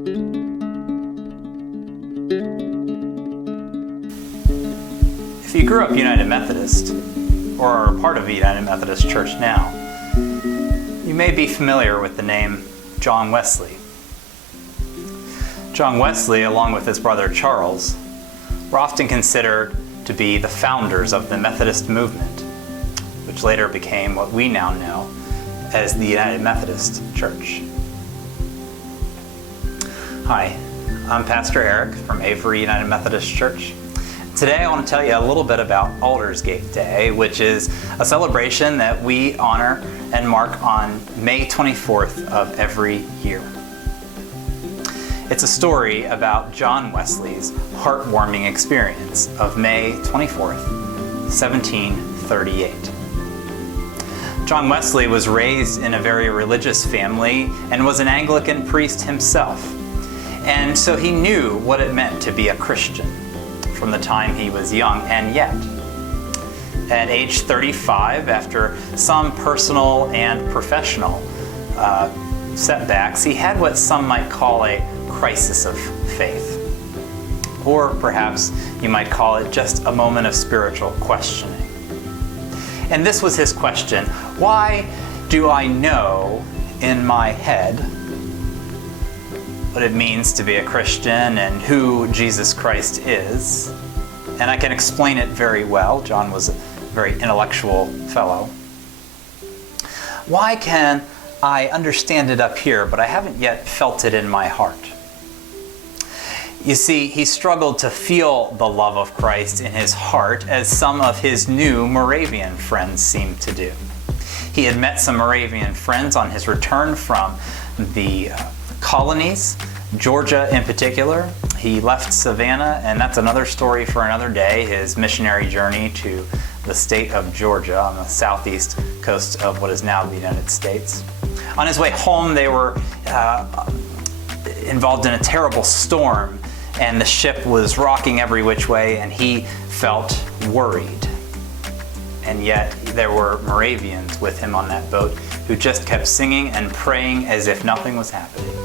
If you grew up United Methodist, or are a part of United Methodist Church now, you may be familiar with the name John Wesley. John Wesley, along with his brother Charles, were often considered to be the founders of the Methodist movement, which later became what we now know as the United Methodist Church. Hi, I'm Pastor Eric from Avery United Methodist Church. Today I want to tell you a little bit about Aldersgate Day, which is a celebration that we honor and mark on May 24th of every year. It's a story about John Wesley's heartwarming experience of May 24th, 1738. John Wesley was raised in a very religious family and was an Anglican priest himself. And so he knew what it meant to be a Christian from the time he was young, and yet, at age 35, after some personal and professional setbacks, he had what some might call a crisis of faith. Or perhaps you might call it just a moment of spiritual questioning. And this was his question: why do I know in my head what it means to be a Christian and who Jesus Christ is? And I can explain it very well. John was a very intellectual fellow. Why can I understand it up here, but I haven't yet felt it in my heart? You see, he struggled to feel the love of Christ in his heart as some of his new Moravian friends seemed to do. He had met some Moravian friends on his return from the colonies, Georgia in particular. He left Savannah, and that's another story for another day, his missionary journey to the state of Georgia on the southeast coast of what is now the United States. On his way home, they were involved in a terrible storm, and the ship was rocking every which way, and he felt worried. And yet there were Moravians with him on that boat who just kept singing and praying as if nothing was happening.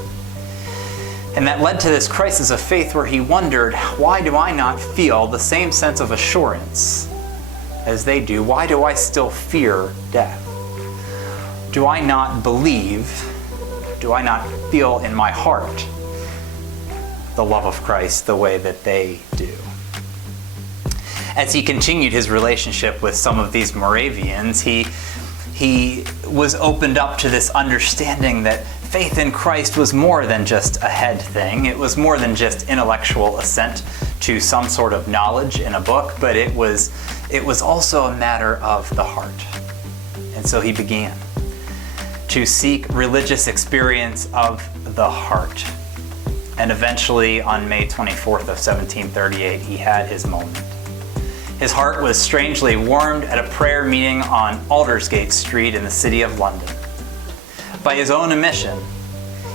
And that led to this crisis of faith where he wondered, why do I not feel the same sense of assurance as they do? Why do I still fear death? Do I not believe, do I not feel in my heart the love of Christ the way that they do? As he continued his relationship with some of these Moravians, he was opened up to this understanding that faith in Christ was more than just a head thing. It was more than just intellectual assent to some sort of knowledge in a book, but it was also a matter of the heart. And so he began to seek religious experience of the heart. And eventually, on May 24th of 1738, he had his moment. His heart was strangely warmed at a prayer meeting on Aldersgate Street in the city of London. By his own admission,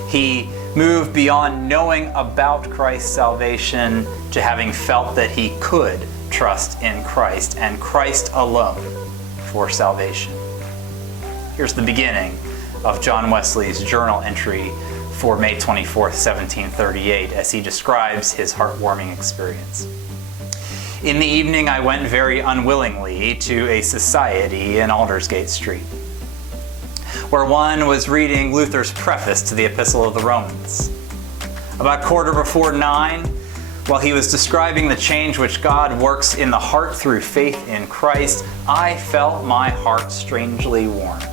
he moved beyond knowing about Christ's salvation to having felt that he could trust in Christ and Christ alone for salvation. Here's the beginning of John Wesley's journal entry for May 24th, 1738, as he describes his heartwarming experience. In the evening, I went very unwillingly to a society in Aldersgate Street, where one was reading Luther's preface to the Epistle of the Romans. About 9:15, while he was describing the change which God works in the heart through faith in Christ, I felt my heart strangely warmed.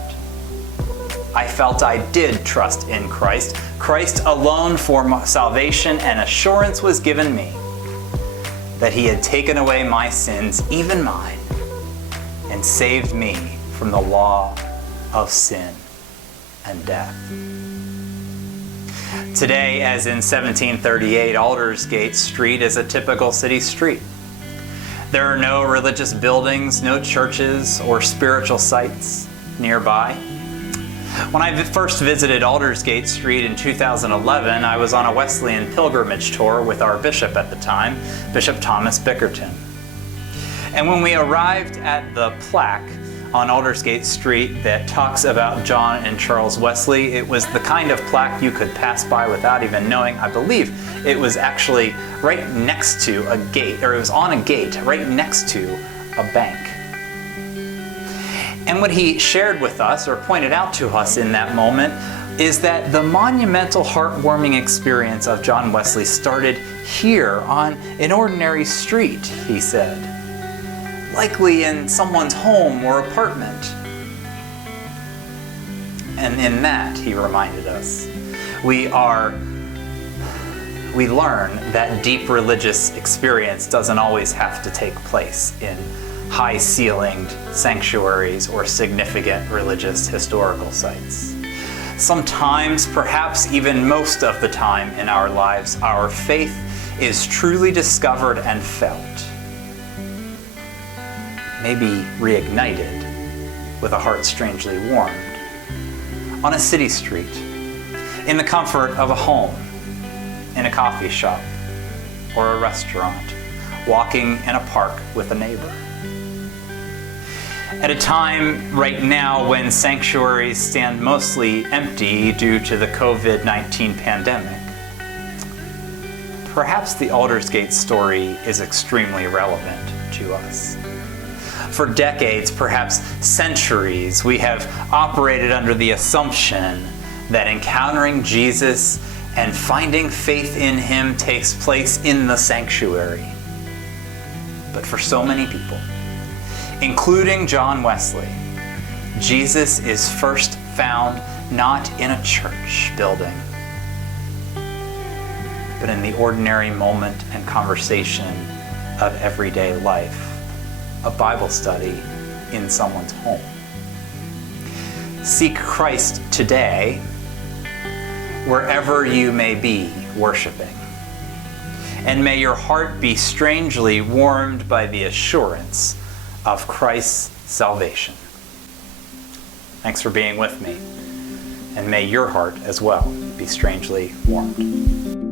I felt I did trust in Christ, Christ alone for salvation, and assurance was given me that he had taken away my sins, even mine, and saved me from the law of sin and death. Today, as in 1738, Aldersgate Street is a typical city street. There are no religious buildings, no churches or spiritual sites nearby. When I first visited Aldersgate Street in 2011, I was on a Wesleyan pilgrimage tour with our bishop at the time, Bishop Thomas Bickerton. And when we arrived at the plaque on Aldersgate Street that talks about John and Charles Wesley. It was the kind of plaque you could pass by without even knowing. I believe it was actually right next to a gate, or it was on a gate right next to a bank. And what he shared with us, or pointed out to us in that moment, is that the monumental, heartwarming experience of John Wesley started here on an ordinary street, he said, likely in someone's home or apartment. And in that, he reminded us, we learn that deep religious experience doesn't always have to take place in high-ceilinged sanctuaries or significant religious historical sites. Sometimes, perhaps even most of the time in our lives, our faith is truly discovered and felt, maybe reignited with a heart strangely warmed, on a city street, in the comfort of a home, in a coffee shop or a restaurant, walking in a park with a neighbor. At a time right now when sanctuaries stand mostly empty due to the COVID-19 pandemic, perhaps the Aldersgate story is extremely relevant to us. For decades, perhaps centuries, we have operated under the assumption that encountering Jesus and finding faith in him takes place in the sanctuary. But for so many people, including John Wesley, Jesus is first found not in a church building, but in the ordinary moment and conversation of everyday life, a Bible study in someone's home. Seek Christ today, wherever you may be worshiping. And may your heart be strangely warmed by the assurance of Christ's salvation. Thanks for being with me, and may your heart as well be strangely warmed.